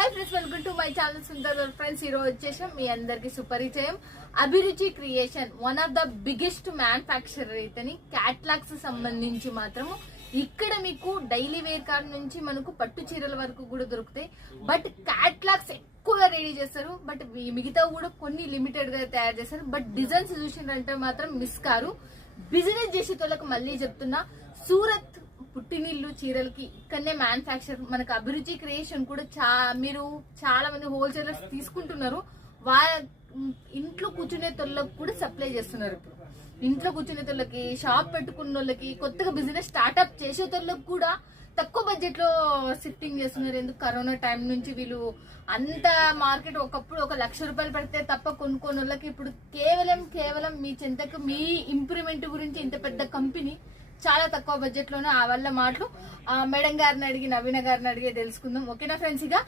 Hi friends, welcome to my channel Sundar friends. ఈ రోజు వచ్చేసాం మీ అందరికి సుపరిచయం అభిరుచి creation, one of the biggest manufacturer ఇతని క్యాట్లాగ్స్ సంబంధించి మాత్రము ఇక్కడ మీకు డైలీ వేర్ కార్ నుంచి మనకు పట్టు చీరల వరకు కూడా దొరుకుతాయి. బట్ క్యాట్లాగ్స్ ఎక్కువగా రెడీ చేస్తారు. బట్ మిగతా కూడా కొన్ని లిమిటెడ్ గా తయారు చేస్తారు. బట్ డిజైన్స్ చూసిందంటే మాత్రం మిస్ కారు. బిజినెస్ చేసేటోళ్ళకి మళ్ళీ చెప్తున్నా, సూరత్ పుట్టినిల్లు చీరలకి ఇక్కడనే మ్యానుఫ్యాక్చర్. మనకు అభిరుచి క్రియేషన్ కూడా మీరు చాలా మంది హోల్సేలర్స్ తీసుకుంటున్నారు. వాళ్ళ ఇంట్లో కూర్చునే తొళ్ళకి కూడా సప్లై చేస్తున్నారు. ఇప్పుడు ఇంట్లో కూర్చునే తొళ్ళకి, షాప్ పెట్టుకున్న వాళ్ళకి, కొత్తగా బిజినెస్ స్టార్ట్అప్ చేసే తొళ్ళకి కూడా తక్కువ బడ్జెట్ లో షిఫ్టింగ్ చేస్తున్నారు. ఎందుకు కరోనా టైం నుంచి వీళ్ళు అంత మార్కెట్ ఒకప్పుడు 1 లక్ష రూపాయలు పెడితే తప్ప కొనుక్కోని వాళ్ళకి ఇప్పుడు కేవలం మీ చెంతకు మీ ఇంప్రూవ్మెంట్ గురించి ఇంత పెద్ద కంపెనీ చాలా తక్కువ బడ్జెట్ లోనే ఆ వల్ల మాటలు మేడం గారిని అడిగి, నవీన గారిని అడిగి తెలుసుకుందాం. ఓకేనా ఫ్రెండ్స్? ఇక